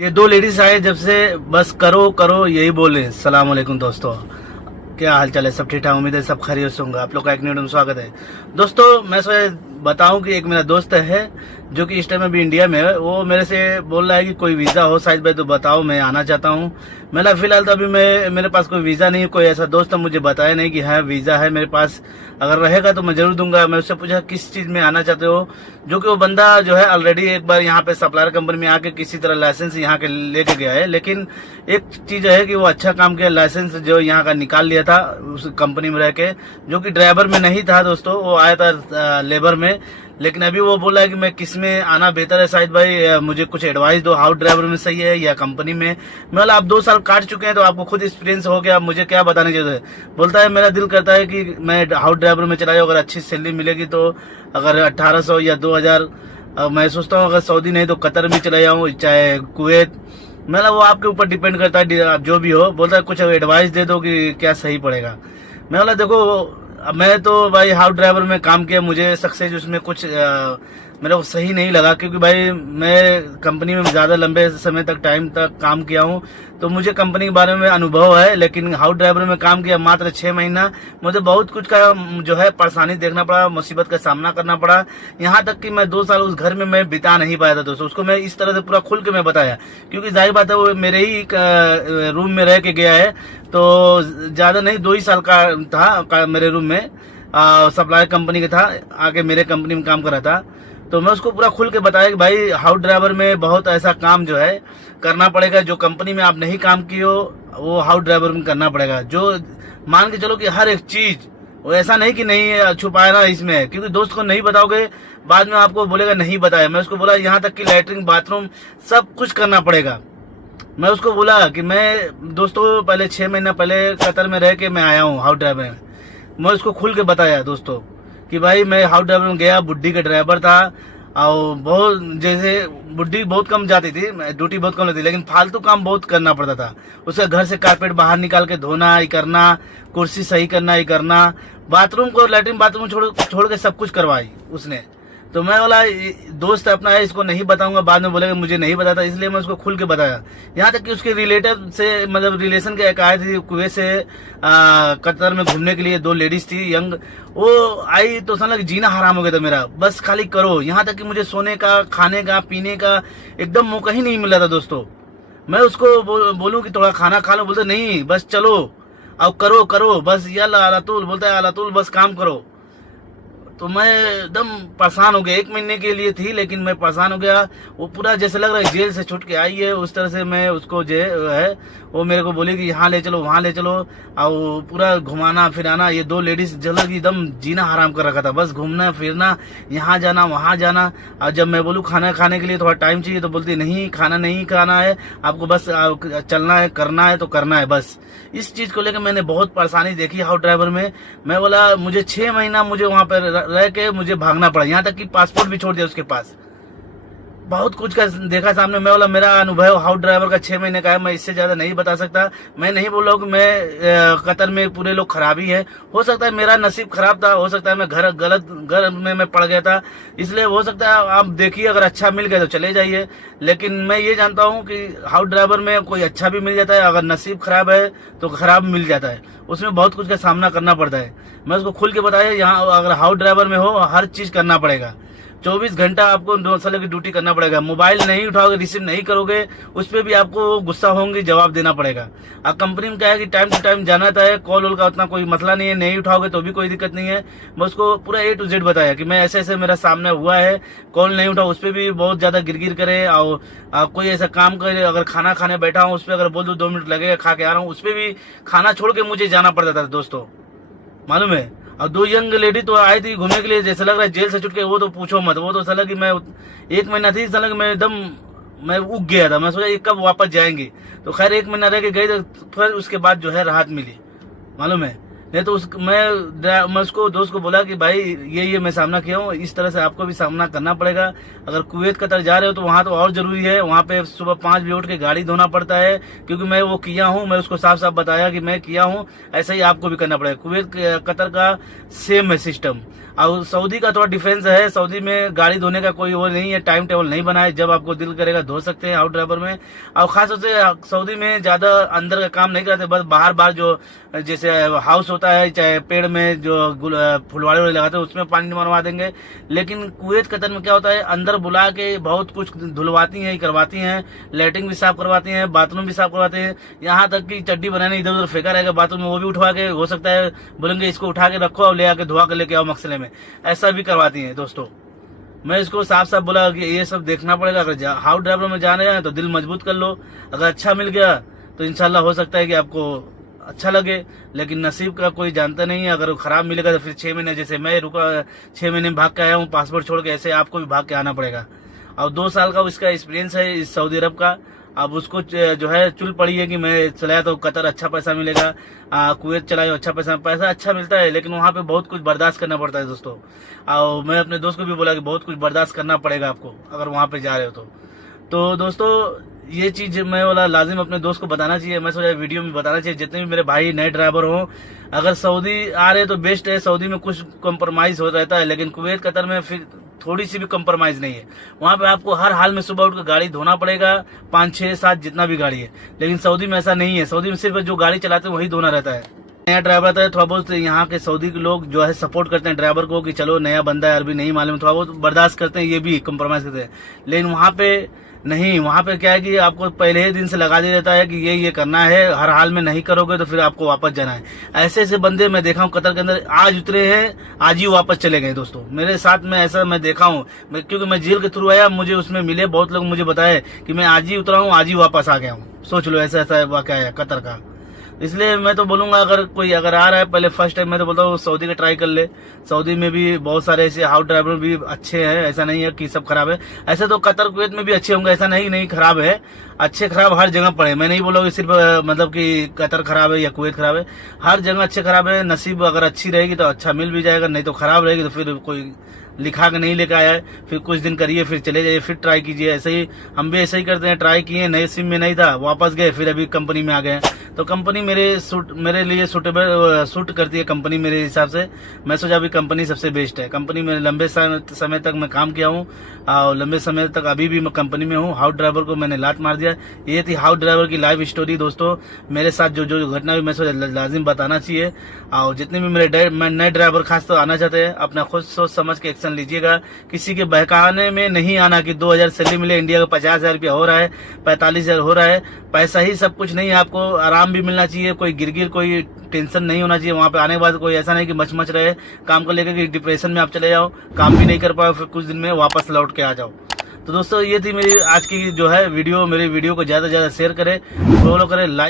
ये दो लेडीज आए जब से बस करो करो यही बोले। सलाम वालेकुम दोस्तों, क्या हाल चाल है? सब ठीक ठाक, उम्मीद है सब खैरियत से होंगे। आप लोग का एक वीडियो में स्वागत है। दोस्तों मैं बताऊं कि एक मेरा दोस्त है जो कि इस टाइम अभी इंडिया में है। वो मेरे से बोल रहा है कि कोई वीजा हो साइड भाई तो बताओ, मैं आना चाहता हूं। मैंने फिलहाल तो अभी मेरे पास कोई वीजा नहीं है। कोई ऐसा दोस्त मुझे बताया नहीं कि हाँ वीजा है मेरे पास, अगर रहेगा तो मैं जरूर दूंगा। मैं उससे पूछा किस चीज में आना चाहते हो, जो कि वो बंदा जो है ऑलरेडी एक बार यहाँ पे सप्लायर कंपनी में आके किसी तरह लाइसेंस यहाँ के लेके गया है। लेकिन एक चीज है कि वो अच्छा काम किया, लाइसेंस जो यहाँ का निकाल लिया था उस कंपनी में रह के, जो कि ड्राइवर में नहीं था दोस्तों, वो आया था लेबर में। लेकिन अभी वो बोला है कि मैं किस में आना बेहतर है शायद भाई, मुझे कुछ एडवाइस दो, हाउस ड्राइवर में सही है या कंपनी में। मैं बोला आप 2 साल काट चुके हैं तो आपको खुद एक्सपीरियंस हो गया, आप मुझे क्या बताने की जरूरत है। बोलता है मेरा दिल करता है कि मैं हाउस ड्राइवर में चला जाऊँ, अगर अच्छी सैलरी मिलेगी तो, अगर 1800 या 2000। मैं सोचता हूँ अगर सऊदी नहीं तो कतर में चला जाऊँ, चाहे कुवैत। मतलब वो आपके ऊपर डिपेंड करता है, आप जो भी हो। बोलता है कुछ एडवाइस दे दो कि क्या सही पड़ेगा। मैं बोला देखो, अब मैं तो भाई हाउस ड्राइवर में काम किया, मुझे सक्सेस उसमें कुछ मेरे को सही नहीं लगा, क्योंकि भाई मैं कंपनी में ज्यादा लंबे समय तक टाइम तक काम किया हूँ, तो मुझे कंपनी के बारे में अनुभव है। लेकिन हाउस ड्राइवर में काम किया मात्र 6 महीना, मुझे बहुत कुछ का जो है परेशानी देखना पड़ा, मुसीबत का सामना करना पड़ा। यहाँ तक कि मैं 2 साल उस घर में मैं बिता नहीं पाया था दोस्तों। उसको मैं इस तरह से पूरा खुल के मैं बताया, क्योंकि जाहिर बात है वो मेरे ही रूम में रह के गया है, तो ज्यादा नहीं 2 ही साल का था मेरे रूम में, सप्लायर कंपनी का था, आके मेरे कंपनी में काम कर रहा था। तो मैं उसको पूरा खुल के बताया कि भाई हाउस ड्राइवर में बहुत ऐसा काम जो है करना पड़ेगा, जो कंपनी में आप नहीं काम किए हो वो हाउस ड्राइवर में करना पड़ेगा। जो मान के चलो कि हर एक चीज, वो ऐसा नहीं कि नहीं छुपाया ना इसमें है, क्योंकि दोस्त को नहीं बताओगे बाद में आपको बोलेगा नहीं बताया। मैं उसको बोला यहाँ तक कि लैट्रिन बाथरूम सब कुछ करना पड़ेगा। मैं उसको बोला कि मैं दोस्तों पहले 6 महीना पहले कतर में रह के मैं आया हूँ हाउस ड्राइवर में। मैं उसको खुल के बताया दोस्तों कि भाई मैं हाउस ड्राइवर में गया, बुड्ढी का ड्राइवर था, और बहुत जैसे बुड्ढी बहुत कम जाती थी, ड्यूटी बहुत कम लेती, लेकिन फालतू काम बहुत करना पड़ता था। उसके घर से कारपेट बाहर निकाल के धोना ही करना, कुर्सी सही करना ही करना, बाथरूम को लैट्रिन बाथरूम छोड़ के सब कुछ करवाई उसने। तो मैं बोला दोस्त अपना है, इसको नहीं बताऊंगा, बाद में बोलेगा मुझे नहीं बताता, इसलिए मैं उसको खुल के बताया। यहाँ तक कि उसके रिलेटिव से, मतलब रिलेशन के एक आए थे कुवैत से कतर में घूमने के लिए, 2 लेडीज थी यंग। वो आई तो समझ जीना हराम हो गया था मेरा, बस खाली करो। यहाँ तक कि मुझे सोने का, खाने का, पीने का एकदम मौका ही नहीं मिल रहा था दोस्तों। मैं उसको बोलूं कि थोड़ा खाना खा लो, बोलते नहीं बस चलो अब करो करो बस, यल्ला आलातुल बोलता है, आलातुल बस काम करो। तो मैं एकदम परेशान हो गया। 1 महीने के लिए थी लेकिन मैं परेशान हो गया। वो पूरा जैसे लग रहा है जेल से छूट के आई है, उस तरह से मैं उसको जो है वो मेरे को बोली कि यहाँ ले चलो वहाँ ले चलो, और पूरा घुमाना फिराना। ये 2 लेडीज जल्द एकदम जीना हराम कर रखा था, बस घूमना फिरना, यहाँ जाना वहाँ जाना। और जब मैं बोलूँ खाना खाने के लिए थोड़ा टाइम चाहिए तो बोलती नहीं खाना नहीं खाना है आपको, बस चलना है, करना है तो करना है बस। इस चीज को लेकर मैंने बहुत परेशानी देखी हाउस ड्राइवर में। मैं बोला मुझे 6 महीना मुझे वहां पर रह के मुझे भागना पड़ा, यहाँ तक कि पासपोर्ट भी छोड़ दिया उसके पास। बहुत कुछ का देखा सामने। मैं बोला मेरा अनुभव हाउस ड्राइवर का 6 महीने का है, मैं इससे ज्यादा नहीं बता सकता। मैं नहीं बोल रहा हूँ कि मैं कतर में पूरे लोग खराब ही है, हो सकता है मेरा नसीब खराब था, हो सकता है मैं गलत घर में मैं पड़ गया था, इसलिए हो सकता है आप देखिए अगर अच्छा मिल गया तो चले जाइए। लेकिन मैं ये जानता हूँ कि हाउस ड्राइवर में कोई अच्छा भी मिल जाता है, अगर नसीब खराब है तो खराब मिल जाता है, उसमें बहुत कुछ का सामना करना पड़ता है। मैं उसको खुल के बताया यहाँ अगर हाउस ड्राइवर में हो हर चीज करना पड़ेगा, 24 घंटा आपको 2 साल की ड्यूटी करना पड़ेगा। मोबाइल नहीं उठाओगे, रिसीव नहीं करोगे, उस पर भी आपको गुस्सा होंगे, जवाब देना पड़ेगा। अब कंपनी में क्या है कि टाइम टू टाइम जाना था, कॉल वॉल का उतना कोई मसला नहीं है, नहीं उठाओगे तो भी कोई दिक्कत नहीं है। मैं उसको पूरा A to Z बताया कि मैं ऐसे ऐसे मेरा सामने हुआ है, कॉल नहीं उठाओ उस पर भी बहुत ज्यादा गिरगिर करे, और कोई ऐसा काम करे, अगर खाना खाने बैठा हूँ उस पर अगर बोल दो 2 मिनट लगेगा खा के आ रहा हूँ, उस पर भी खाना छोड़ के मुझे जाना पड़ता था दोस्तों, मालूम है। और 2 यंग लेडी तो आई थी घूमने के लिए, जैसे लग रहा है जेल से छुट के, वो तो पूछो मत। वो तो साला कि मैं 1 महीना थी, साला कि मैं एकदम मैं उग गया था। मैं सोचा ये कब वापस जाएंगे, तो खैर 1 महीना रह के गए, तो फिर उसके बाद जो है राहत मिली, मालूम है। नहीं तो मैं उसको दोस्त को बोला कि भाई ये मैं सामना किया हूँ, इस तरह से आपको भी सामना करना पड़ेगा। अगर कुवैत कतर जा रहे हो तो वहाँ तो और जरूरी है, वहाँ पे सुबह 5 बजे उठ के गाड़ी धोना पड़ता है, क्योंकि मैं वो किया हूँ, मैं उसको साफ साफ बताया कि मैं किया हूँ, ऐसा ही आपको भी करना पड़ेगा। कुवैत कतर का सेम है सिस्टम। और सऊदी का थोड़ा डिफरेंस है, सऊदी में गाड़ी धोने का कोई वो नहीं है, टाइम टेबल नहीं बना है, जब आपको दिल करेगा धो सकते हैं आउट ड्राइवर में। और खास तौर से सऊदी में ज्यादा अंदर का काम नहीं करते, बस बाहर बाहर जो जैसे हाउस होता है, चाहे पेड़ में जो फुलवाड़े लगाते हैं उसमें पानी मरवा देंगे। लेकिन कुवैत कतर में क्या होता है, अंदर बुला के बहुत कुछ धुलवाती हैं, करवाती हैं, लैट्रिन भी साफ करवाती हैं, बाथरूम भी साफ करवाते हैं, यहाँ तक कि चड्डी बनाने इधर उधर फेंका रहेगा बाथरूम में, वो भी उठवा के, हो सकता है बोलेंगे इसको उठा के रखो और ले आके धुआ के लेके आओ मकसले में, ऐसा भी करवाती हैं दोस्तों। मैं इसको साफ साफ बोला कि ये सब देखना पड़ेगा। अगर हाउस ड्राइवर में जाने हैं तो दिल मजबूत कर लो, अगर अच्छा मिल गया तो इंशाल्लाह हो सकता है कि आपको अच्छा लगे, लेकिन नसीब का कोई जानता नहीं है। अगर खराब मिलेगा तो फिर 6 महीने, जैसे मैं रुका 6 महीने में भाग के आया हूँ पासपोर्ट छोड़ के, ऐसे आपको भी भाग के आना पड़ेगा। और 2 साल का इसका एक्सपीरियंस है इस सऊदी अरब का। अब उसको जो है चुल पड़ी है कि मैं चलाया तो कतर अच्छा पैसा मिलेगा, कुवैत चलाया अच्छा पैसा अच्छा मिलता है, लेकिन वहाँ पे बहुत कुछ बर्दाश्त करना पड़ता है दोस्तों। और मैं अपने दोस्त को भी बोला कि बहुत कुछ बर्दाश्त करना पड़ेगा आपको अगर वहाँ पे जा रहे हो तो दोस्तों ये चीज मैं बोला लाजिम अपने दोस्त को बताना चाहिए, मैं सोचा वीडियो में बताना चाहिए। जितने भी मेरे भाई नए ड्राइवर हो, अगर सऊदी आ रहे तो बेस्ट है, सऊदी में कुछ कॉम्प्रोमाइज हो रहता है, लेकिन कुवैत कतर में फिर थोड़ी सी भी कॉम्प्रोमाइज नहीं है। वहाँ पे आपको हर हाल में सुबह उठकर गाड़ी धोना पड़ेगा, 5, 6, 7 जितना भी गाड़ी है, लेकिन सऊदी में ऐसा नहीं है। सऊदी में सिर्फ जो गाड़ी चलाते हैं वही धोना रहता है। नया ड्राइवर आता है, थोड़ा बहुत यहाँ के सऊदी के लोग जो है सपोर्ट करते हैं ड्राइवर को कि चलो नया बंदा है, अरबी नहीं मालूम, थोड़ा बहुत बर्दाश्त करते हैं, ये भी कॉम्प्रोमाइज करते हैं। लेकिन वहाँ पे नहीं, वहाँ पे क्या है कि आपको पहले ही दिन से लगा दिया जाता है कि ये करना है, हर हाल में नहीं करोगे तो फिर आपको वापस जाना है। ऐसे ऐसे बंदे मैं देखा हूँ कतर के अंदर, आज उतरे हैं आज ही वापस चले गए दोस्तों। मेरे साथ में ऐसा मैं देखा हूँ, क्योंकि मैं जेल के थ्रू आया, मुझे उसमें मिले बहुत लोग, मुझे बताए कि मैं आज ही उतरा हूँ आज ही वापस आ गया हूँ। सोच लो ऐसा ऐसा वाकया है कतर का। इसलिए मैं तो बोलूंगा अगर कोई अगर आ रहा है पहले फर्स्ट टाइम, मैं तो बोलता हूँ सऊदी का ट्राई कर ले। सऊदी में भी बहुत सारे ऐसे हाउस ड्राइवर भी अच्छे हैं, ऐसा नहीं है कि सब खराब है। ऐसे तो कतर कुवैत में भी अच्छे होंगे, ऐसा नहीं खराब है, अच्छे खराब हर जगह पड़े। मैं नहीं बोला कि सिर्फ मतलब कि कतर खराब है या कुवैत खराब है, हर जगह अच्छे खराब है। नसीब अगर अच्छी रहेगी तो अच्छा मिल भी जाएगा, नहीं तो खराब रहेगी तो फिर कोई लिखा के नहीं लेकर आया है, फिर कुछ दिन करिए फिर चले जाइए, फिर ट्राई कीजिए। ऐसे ही हम भी ऐसे ही करते हैं, ट्राई किए, नए सिम में नहीं था, वापस गए, फिर अभी कंपनी में आ गए। तो कंपनी मेरे लिए सूट करती है कंपनी मेरे हिसाब से। मैं सोचा अभी कंपनी सबसे बेस्ट है। कंपनी में लंबे समय तक मैं काम किया हूँ और लंबे समय तक अभी भी मैं कंपनी में हूँ। हाउस ड्राइवर को मैंने लात मार दिया। ये थी हाउस ड्राइवर की लाइव स्टोरी दोस्तों। मेरे साथ जो घटना हुई मैं सोचा लाजिम बताना चाहिए। और जितने भी मेरे नए ड्राइवर खास तो आना चाहते हैं, अपना खुद सोच समझ के एक्शन लीजिएगा। किसी के बहकाने में नहीं आना कि 2000 सैलरी मिले, इंडिया का 50,000 रुपया हो रहा है, 45,000 हो रहा है। पैसा ही सब कुछ नहीं है, आपको आराम भी मिलना चाहिए, कोई गिरगिर कोई टेंशन नहीं होना चाहिए। वहां पे आने के बाद कोई ऐसा नहीं कि मच रहे काम को लेकर कि डिप्रेशन में आप चले जाओ, काम भी नहीं कर पाओ, फिर कुछ दिन में वापस लौट के आ जाओ। तो दोस्तों ये थी मेरी आज की जो है वीडियो। मेरी वीडियो को ज्यादा से ज्यादा शेयर करें, फॉलो करें, लाइक